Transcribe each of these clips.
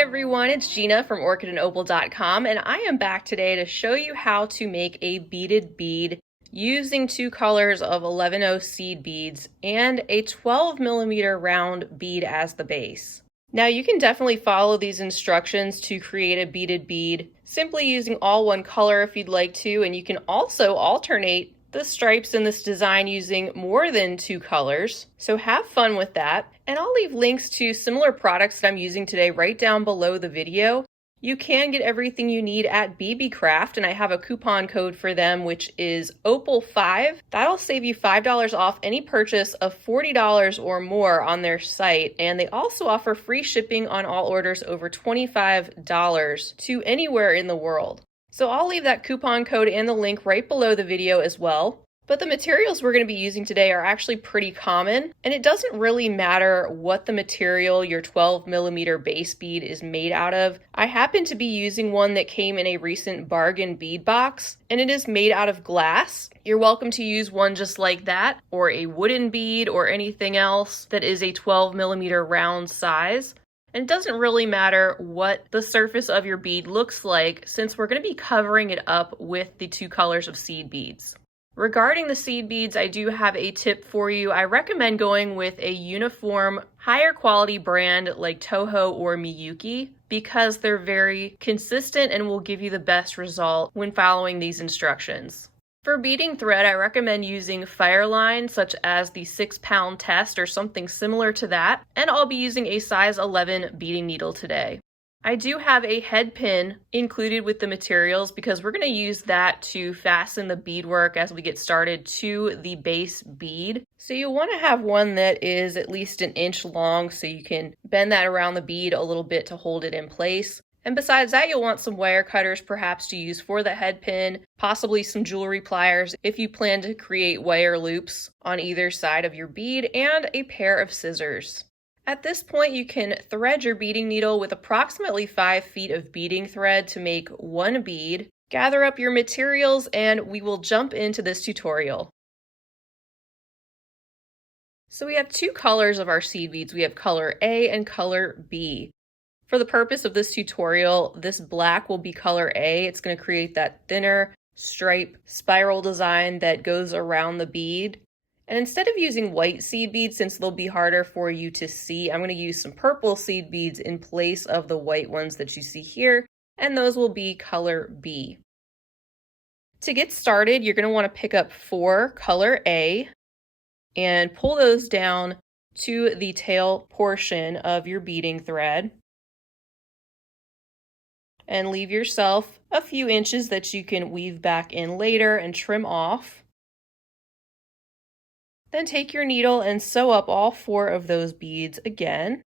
everyone, it's Gina from orchidandopal.com, and I am back today to show you how to make a beaded bead using two colors of 11O seed beads and a 12mm round bead as the base. Now you can definitely follow these instructions to create a beaded bead simply using all one color if you'd like to, and you can also alternate the stripes in this design using more than two colors, so have fun with that. And I'll leave links to similar products that I'm using today right down below the video. You can get everything you need at BB Craft, and I have a coupon code for them, which is OPAL5. That'll save you $5 off any purchase of $40 or more on their site, and they also offer free shipping on all orders over $25 to anywhere in the world. So I'll leave that coupon code and the link right below the video as well. But the materials we're going to be using today are actually pretty common, and it doesn't really matter what the material your 12mm base bead is made out of. I happen to be using one that came in a recent bargain bead box, and it is made out of glass. You're welcome to use one just like that, or a wooden bead, or anything else that is a 12mm round size. And it doesn't really matter what the surface of your bead looks like, since we're going to be covering it up with the two colors of seed beads. Regarding the seed beads, I do have a tip for you. I recommend going with a uniform, higher quality brand like Toho or Miyuki because they're very consistent and will give you the best result when following these instructions. For beading thread, I recommend using Fireline, such as the 6-pound test or something similar to that, and I'll be using a size 11 beading needle today. I do have a head pin included with the materials because we're going to use that to fasten the beadwork as we get started to the base bead. So you'll want to have one that is at least an inch long so you can bend that around the bead a little bit to hold it in place. And besides that, you'll want some wire cutters perhaps to use for the head pin, possibly some jewelry pliers if you plan to create wire loops on either side of your bead, and a pair of scissors. At this point, you can thread your beading needle with approximately 5 feet of beading thread to make one bead. Gather up your materials and we will jump into this tutorial. So we have two colors of our seed beads. We have color A and color B. For the purpose of this tutorial, this black will be color A. It's going to create that thinner stripe spiral design that goes around the bead. And instead of using white seed beads, since they'll be harder for you to see, I'm going to use some purple seed beads in place of the white ones that you see here, and those will be color B. To get started, you're going to want to pick up 4 color A and pull those down to the tail portion of your beading thread. And leave yourself a few inches that you can weave back in later and trim off. Then take your needle and sew up all 4 of those beads again.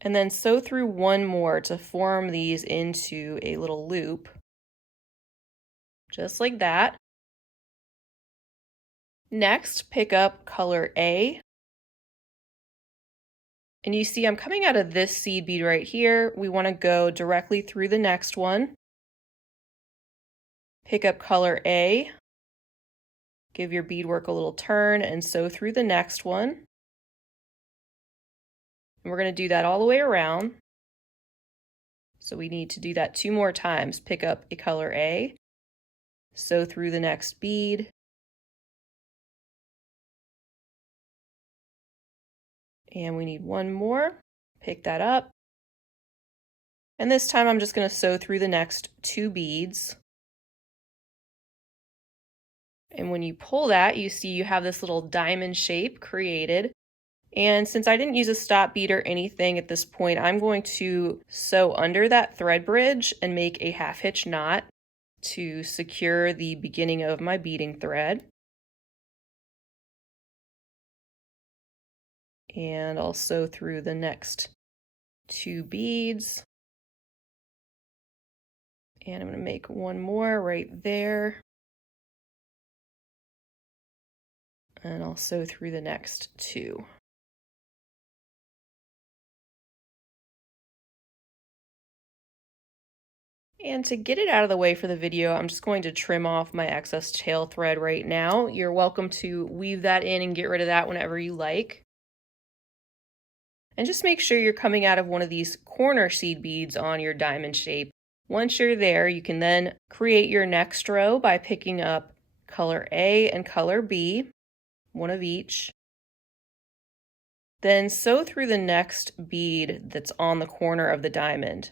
And then sew through one more to form these into a little loop. Just like that. Next, pick up color A. And you see I'm coming out of this seed bead right here. We want to go directly through the next one. Pick up color A. Give your beadwork a little turn and sew through the next one. And we're going to do that all the way around. So we need to do that 2 more times. Pick up a color A. Sew through the next bead. And we need one more. Pick that up. And this time I'm just going to sew through the next 2 beads. And when you pull that, you see you have this little diamond shape created. And since I didn't use a stop bead or anything at this point, I'm going to sew under that thread bridge and make a 1/2 hitch knot to secure the beginning of my beading thread. And I'll sew through the next 2 beads. And I'm going to make one more right there. And I'll sew through the next 2. And to get it out of the way for the video, I'm just going to trim off my excess tail thread right now. You're welcome to weave that in and get rid of that whenever you like. And just make sure you're coming out of one of these corner seed beads on your diamond shape. Once you're there, you can then create your next row by picking up color A and color B, one of each. Then sew through the next bead that's on the corner of the diamond.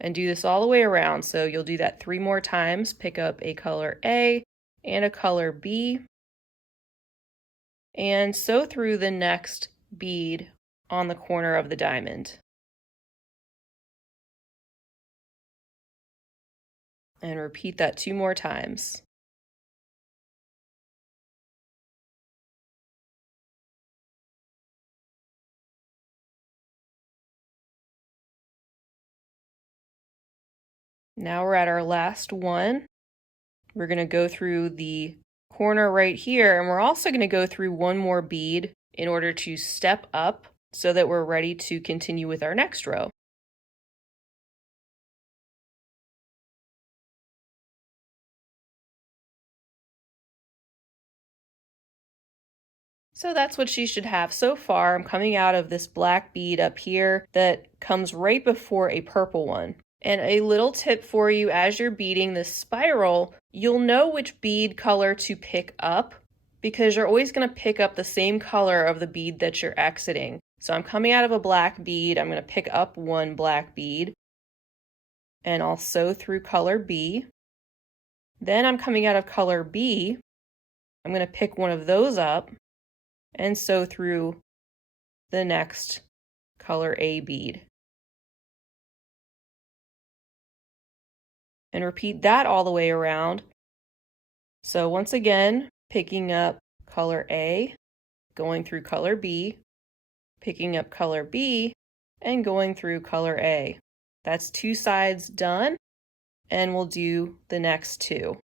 And do this all the way around. So you'll do that 3 more times. Pick up a color A and a color B. And sew through the next bead on the corner of the diamond. And repeat that 2 more times. Now we're at our last one. We're going to go through the corner right here, and we're also going to go through one more bead in order to step up so that we're ready to continue with our next row. So that's what she should have so far. I'm coming out of this black bead up here that comes right before a purple one. And a little tip for you as you're beading this spiral, you'll know which bead color to pick up because you're always going to pick up the same color of the bead that you're exiting. So I'm coming out of a black bead, I'm going to pick up one black bead and I'll sew through color B. Then I'm coming out of color B, I'm going to pick one of those up and sew through the next color A bead. And repeat that all the way around. So once again, picking up color A, going through color B, picking up color B, and going through color A. That's 2 sides done, and we'll do the next 2.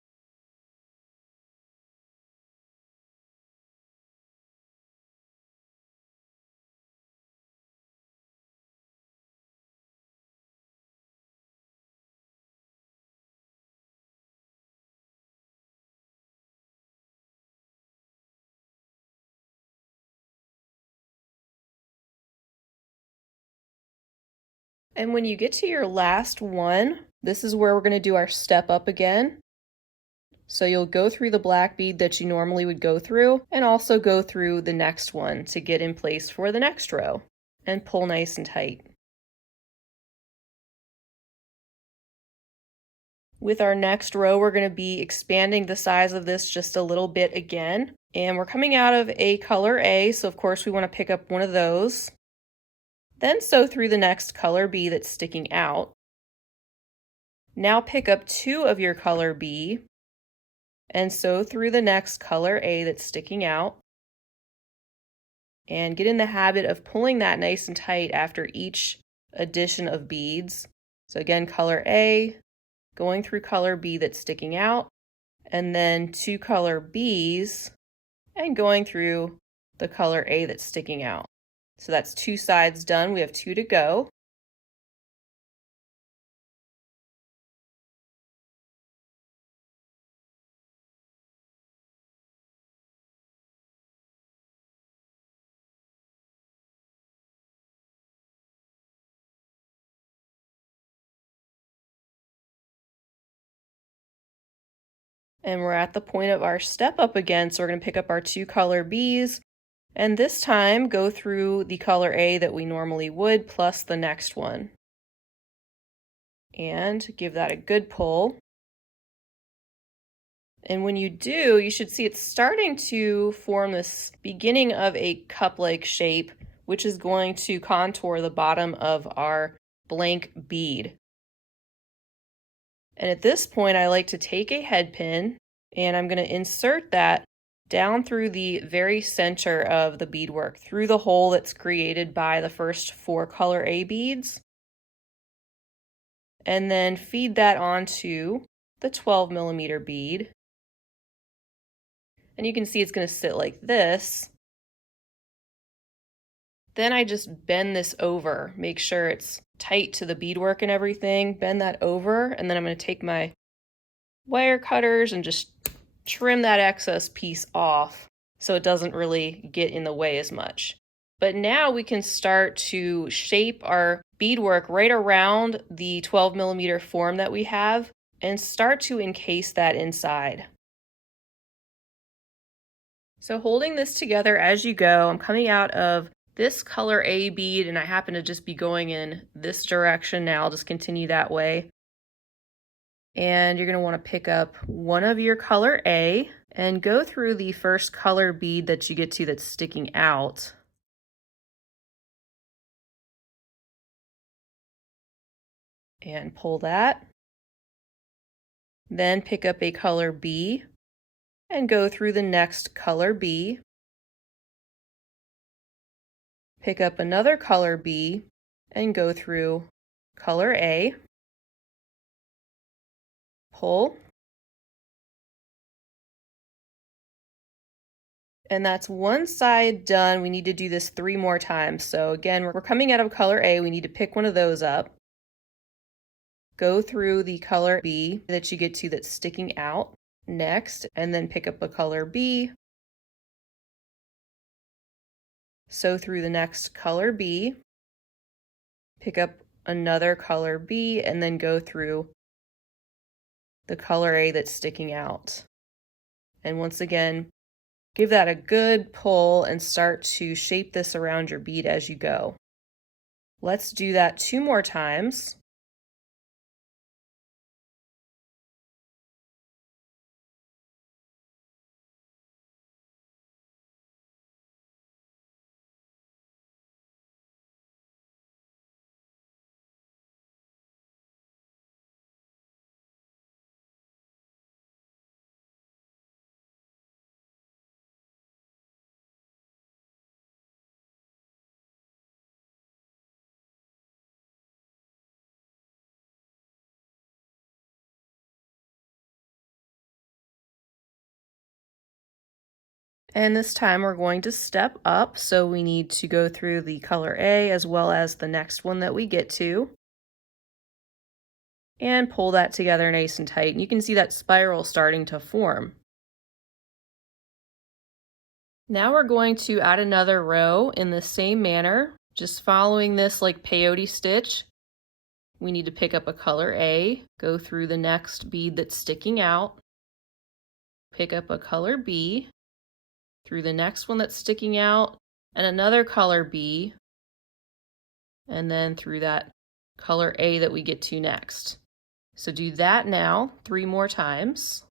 And when you get to your last one, this is where we're going to do our step up again. So you'll go through the black bead that you normally would go through and also go through the next one to get in place for the next row and pull nice and tight. With our next row, we're going to be expanding the size of this just a little bit again. And we're coming out of a color A, so of course we want to pick up one of those. Then sew through the next color B that's sticking out. Now pick up 2 of your color B and sew through the next color A that's sticking out. And get in the habit of pulling that nice and tight after each addition of beads. So again, color A, going through color B that's sticking out, and then 2 color Bs and going through the color A that's sticking out. So that's 2 sides done. We have 2 to go. And we're at the point of our step up again, so we're going to pick up our 2 color Bs, and this time go through the color A that we normally would, plus the next one. And give that a good pull. And when you do, you should see it's starting to form this beginning of a cup-like shape, which is going to contour the bottom of our blank bead. And at this point, I like to take a head pin and I'm going to insert that down through the very center of the beadwork, through the hole that's created by the first 4 color A beads. And then feed that onto the 12mm bead. And you can see it's going to sit like this. Then I just bend this over, make sure it's tight to the beadwork and everything. Bend that over, and then I'm going to take my wire cutters and just trim that excess piece off so it doesn't really get in the way as much. But now we can start to shape our beadwork right around the 12mm form that we have and start to encase that inside. So holding this together as you go, I'm coming out of this color A bead and I happen to just be going in this direction now. I'll just continue that way. And you're going to want to pick up one of your color A and go through the first color bead that you get to that's sticking out. And pull that. Then pick up a color B and go through the next color B. Pick up another color B and go through color A. Pull. And that's one side done. We need to do this 3 more times. So again, we're coming out of color A. We need to pick one of those up. Go through the color B that you get to that's sticking out next, and then pick up a color B. Sew through the next color B. Pick up another color B, and then go through the color A that's sticking out. And once again, give that a good pull and start to shape this around your bead as you go. Let's do that 2 more times. And this time we're going to step up, so we need to go through the color A as well as the next one that we get to. And pull that together nice and tight. And you can see that spiral starting to form. Now we're going to add another row in the same manner, just following this like peyote stitch. We need to pick up a color A, go through the next bead that's sticking out, pick up a color B, through the next one that's sticking out, and another color B, and then through that color A that we get to next. So do that now 3 more times.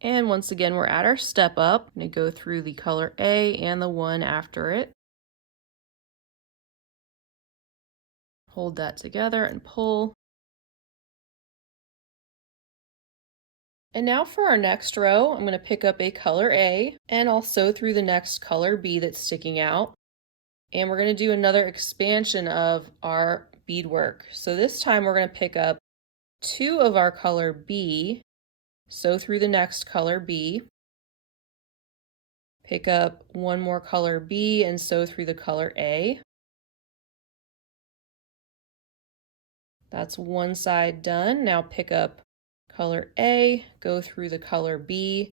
And once again, we're at our step up. I'm going to go through the color A and the one after it. Hold that together and pull. And now for our next row, I'm going to pick up a color A and I'll sew through the next color B that's sticking out. And we're going to do another expansion of our beadwork. So this time we're going to pick up 2 of our color B, sew through the next color B, pick up 1 more color B and sew through the color A. That's one side done. Now pick up color A, go through the color B,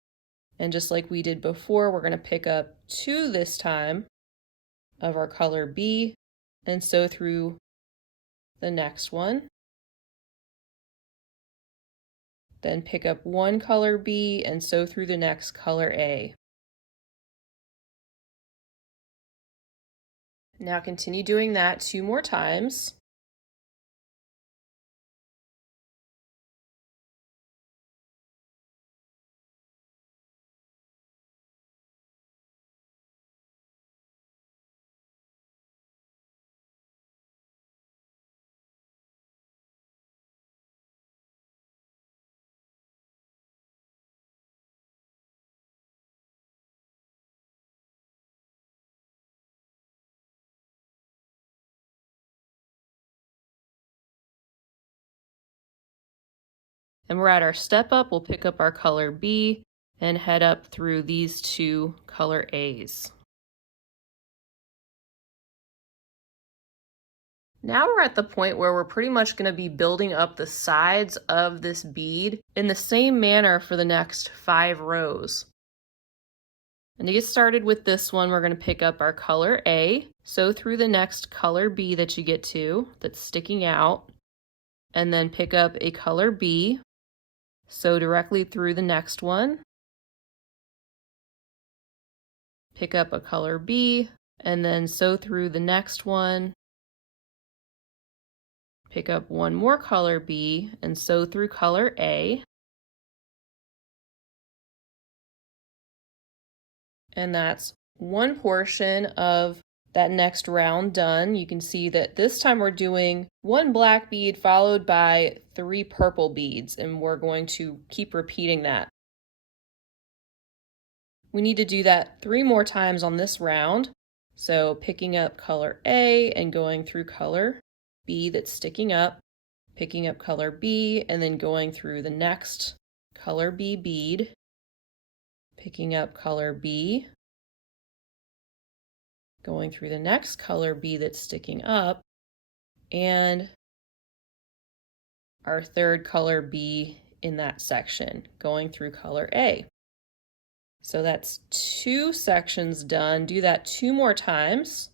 and just like we did before, we're going to pick up 2 this time of our color B and sew through the next one. Then pick up 1 color B and sew through the next color A. Now continue doing that 2 more times. And we're at our step up. We'll pick up our color B and head up through these 2 color A's. Now we're at the point where we're pretty much going to be building up the sides of this bead in the same manner for the next 5 rows. And to get started with this one, we're going to pick up our color A, sew through the next color B that you get to that's sticking out, and then pick up a color B, sew directly through the next one, pick up a color B, and then sew through the next one, pick up one more color B and sew through color A. And that's one portion of that next round done. You can see that this time we're doing 1 black bead followed by 3 purple beads, and we're going to keep repeating that. We need to do that 3 more times on this round. So picking up color A and going through color B that's sticking up, picking up color B and then going through the next color B bead, picking up color B, going through the next color B that's sticking up, and our third color B in that section, going through color A. So that's 2 sections done. Do that 2 more times.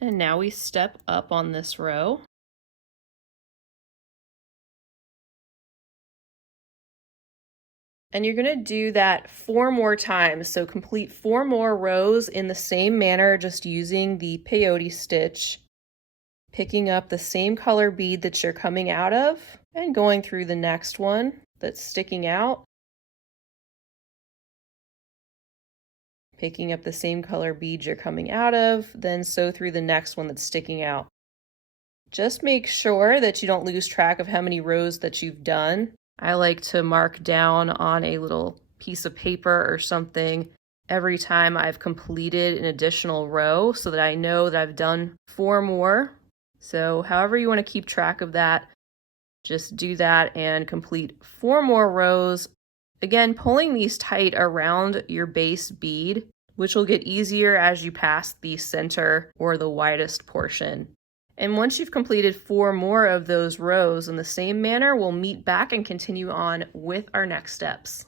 And now we step up on this row. And you're going to do that 4 more times. So complete 4 more rows in the same manner, just using the peyote stitch, picking up the same color bead that you're coming out of and going through the next one that's sticking out, picking up the same color bead you're coming out of, then sew through the next one that's sticking out. Just make sure that you don't lose track of how many rows that you've done. I like to mark down on a little piece of paper or something every time I've completed an additional row so that I know that I've done 4 more. So however you want to keep track of that, just do that and complete 4 more rows. Again, pulling these tight around your base bead, which will get easier as you pass the center or the widest portion. And once you've completed 4 more of those rows in the same manner, we'll meet back and continue on with our next steps.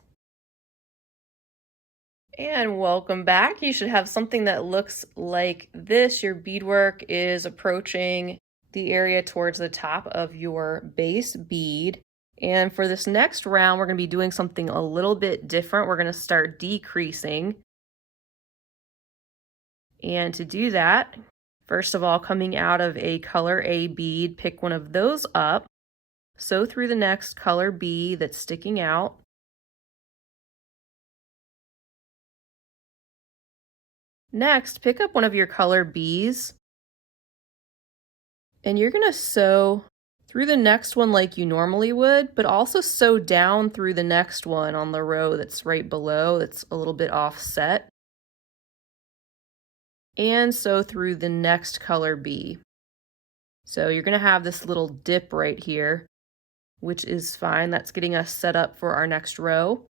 And welcome back. You should have something that looks like this. Your beadwork is approaching the area towards the top of your base bead. And for this next round, we're going to be doing something a little bit different. We're going to start decreasing. And to do that, first of all, coming out of a color A bead, pick one of those up, sew through the next color B that's sticking out. Next, pick up one of your color Bs, and you're going to sew through the next one like you normally would, but also sew down through the next one on the row that's right below, that's a little bit offset. And sew through the next color B. So you're gonna have this little dip right here, which is fine. That's getting us set up for our next row.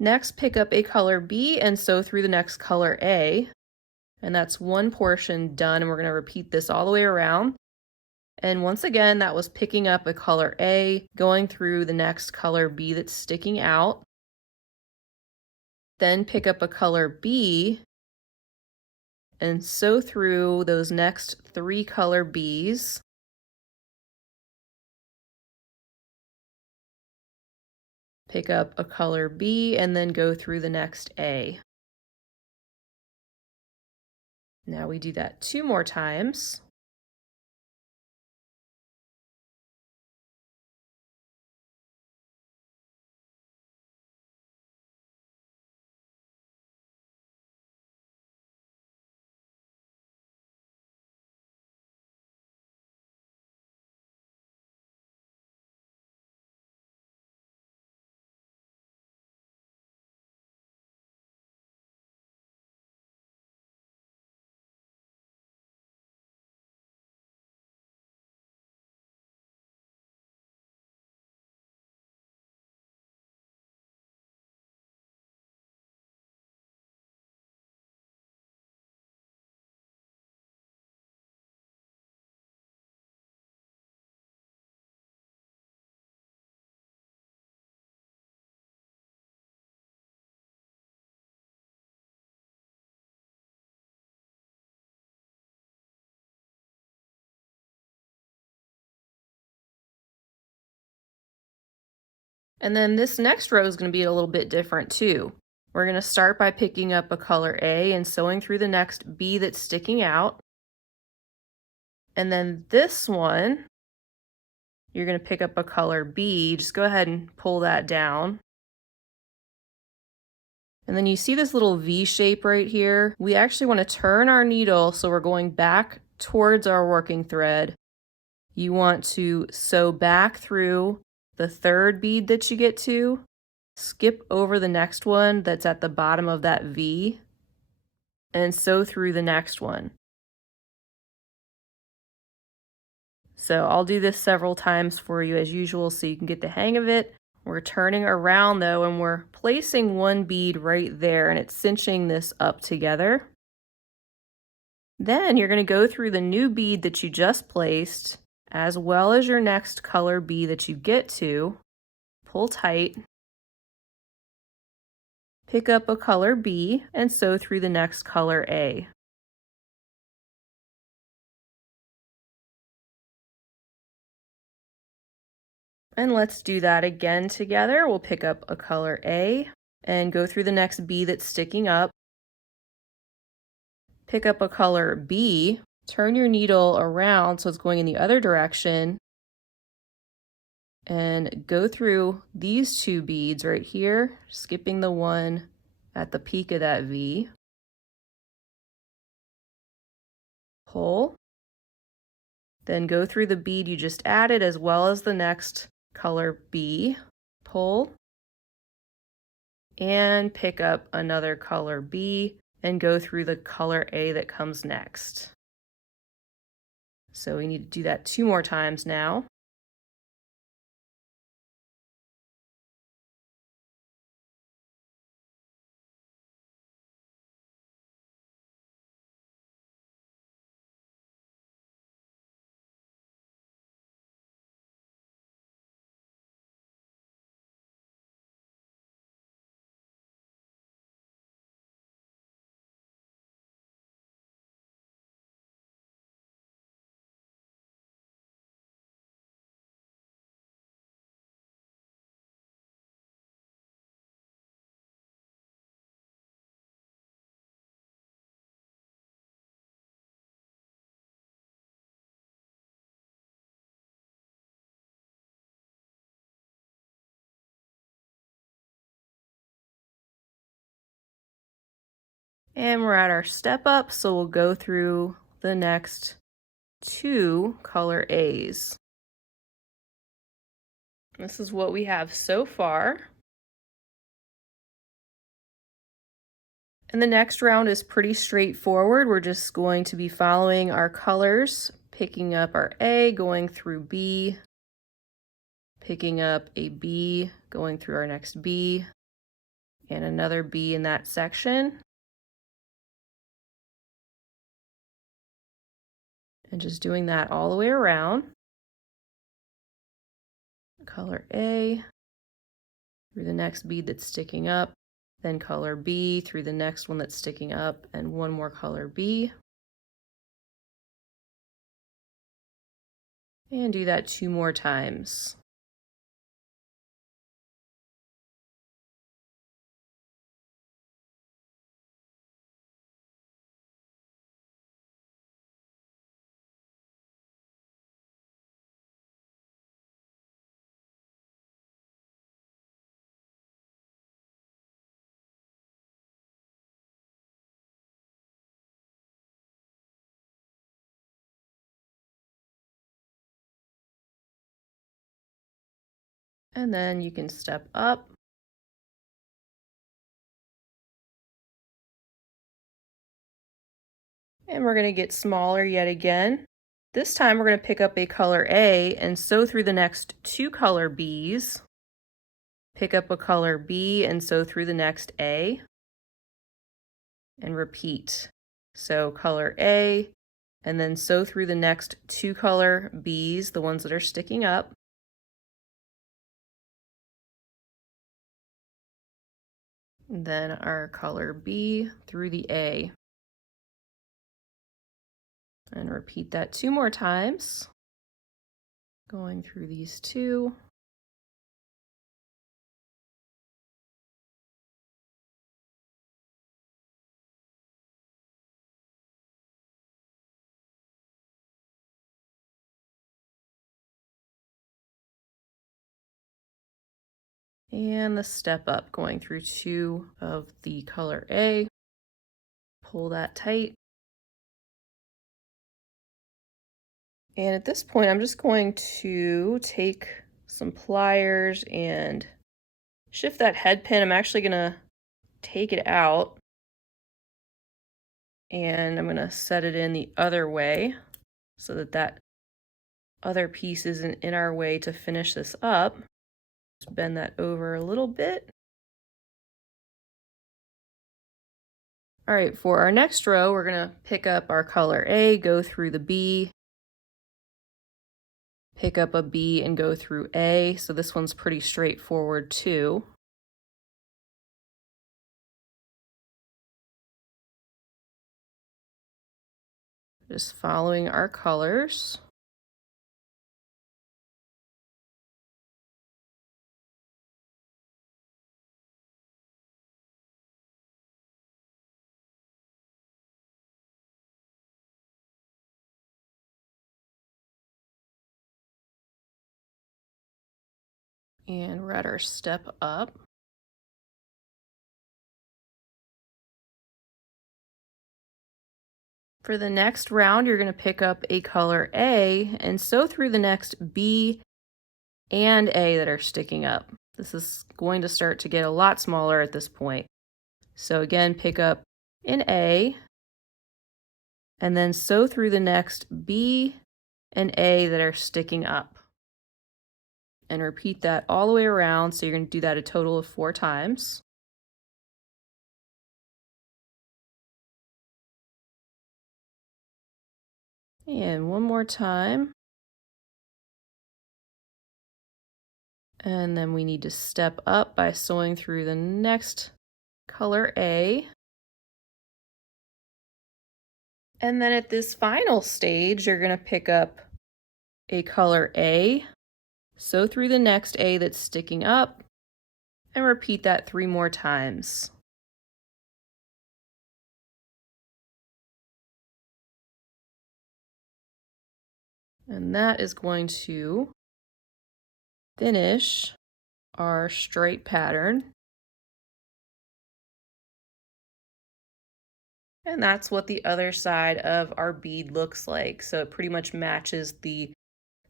Next, pick up a color B and sew through the next color A. And that's one portion done, and we're gonna repeat this all the way around. And once again, that was picking up a color A, going through the next color B that's sticking out. Then pick up a color B and sew through those next 3 color Bs. Pick up a color B and then go through the next A. Now we do that 2 more times. And then this next row is going to be a little bit different too. We're going to start by picking up a color A and sewing through the next B that's sticking out. And then this one, you're going to pick up a color B. Just go ahead and pull that down. And then you see this little V shape right here. We actually want to turn our needle so we're going back towards our working thread. You want to sew back through the 3rd bead that you get to, skip over the next one that's at the bottom of that V, and sew through the next one. So I'll do this several times for you as usual so you can get the hang of it. We're turning around though, and we're placing one bead right there, and it's cinching this up together. Then you're going to go through the new bead that you just placed, as well as your next color B that you get to. Pull tight. Pick up a color B and sew through the next color A. And let's do that again together. We'll pick up a color A and go through the next B that's sticking up. Pick up a color B, turn your needle around so it's going in the other direction, and go through these 2 beads right here, skipping the one at the peak of that V. Pull. Then go through the bead you just added as well as the next color B. Pull. And pick up another color B and go through the color A that comes next. So we need to do that 2 more times now. And we're at our step up, so we'll go through the next 2 color A's. This is what we have so far. And the next round is pretty straightforward. We're just going to be following our colors, picking up our A, going through B, picking up a B, going through our next B, and another B in that section. And just doing that all the way around. Color A through the next bead that's sticking up, then color B through the next one that's sticking up, and one more color B. And do that 2 more times. And then you can step up. And we're going to get smaller yet again. This time we're going to pick up a color A and sew through the next 2 color Bs. Pick up a color B and sew through the next A. And repeat. So color A, and then sew through the next 2 color Bs, the ones that are sticking up. Then our color B through the A. And repeat that 2 more times. Going through these 2. And the step up, going through 2 of the color A. Pull that tight. And at this point, I'm just going to take some pliers and shift that head pin. I'm actually going to take it out and I'm going to set it in the other way so that that other piece isn't in our way to finish this up. Just bend that over a little bit. All right, for our next row, we're going to pick up our color A, go through the B, pick up a B and go through A. So this one's pretty straightforward too. Just following our colors. And we're at our step up. For the next round, you're going to pick up a color A and sew through the next B and A that are sticking up. This is going to start to get a lot smaller at this point. So again, pick up an A and then sew through the next B and A that are sticking up. And repeat that all the way around. So you're going to do that a total of 4 times. And one more time. And then we need to step up by sewing through the next color A. And then at this final stage, you're going to pick up a color A, sew through the next A that's sticking up, and repeat that 3 more times. And that is going to finish our stripe pattern. And that's what the other side of our bead looks like. So it pretty much matches the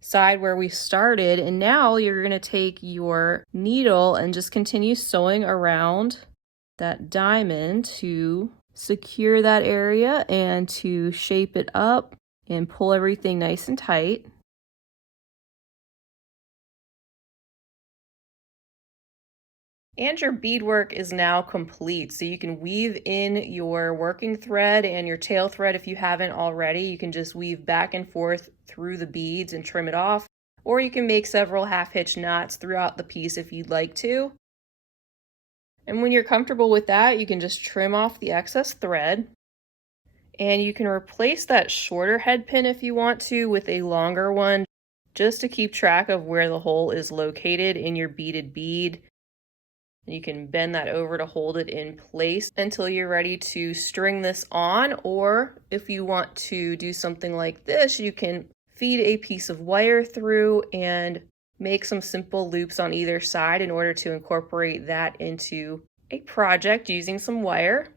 side where we started, and now you're going to take your needle and just continue sewing around that diamond to secure that area and to shape it up and pull everything nice and tight. And your beadwork is now complete, so you can weave in your working thread and your tail thread if you haven't already. You can just weave back and forth through the beads and trim it off, or you can make several half-hitch knots throughout the piece if you'd like to. And when you're comfortable with that, you can just trim off the excess thread. And you can replace that shorter head pin if you want to with a longer one, just to keep track of where the hole is located in your beaded bead. You can bend that over to hold it in place until you're ready to string this on, or if you want to do something like this, you can feed a piece of wire through and make some simple loops on either side in order to incorporate that into a project using some wire.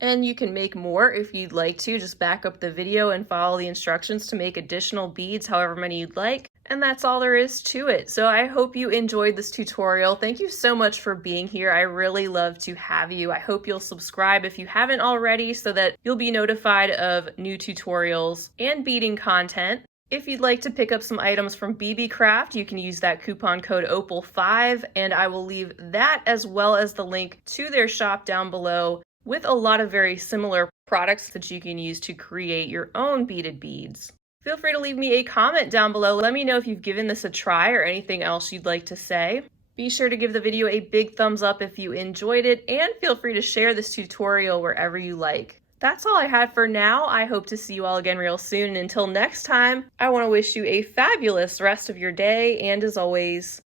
And you can make more if you'd like to. Just back up the video and follow the instructions to make additional beads, however many you'd like. And that's all there is to it. So I hope you enjoyed this tutorial. Thank you so much for being here. I really love to have you. I hope you'll subscribe if you haven't already so that you'll be notified of new tutorials and beading content. If you'd like to pick up some items from BB Craft, you can use that coupon code OPAL5, and I will leave that as well as the link to their shop down below, with a lot of very similar products that you can use to create your own beaded beads. Feel free to leave me a comment down below. Let me know if you've given this a try or anything else you'd like to say. Be sure to give the video a big thumbs up if you enjoyed it, and feel free to share this tutorial wherever you like. That's all I had for now. I hope to see you all again real soon, and until next time, I want to wish you a fabulous rest of your day, and as always,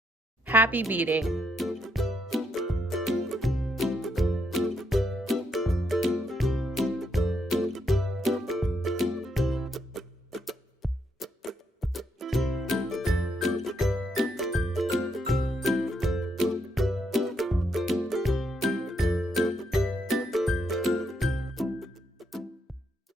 happy beading.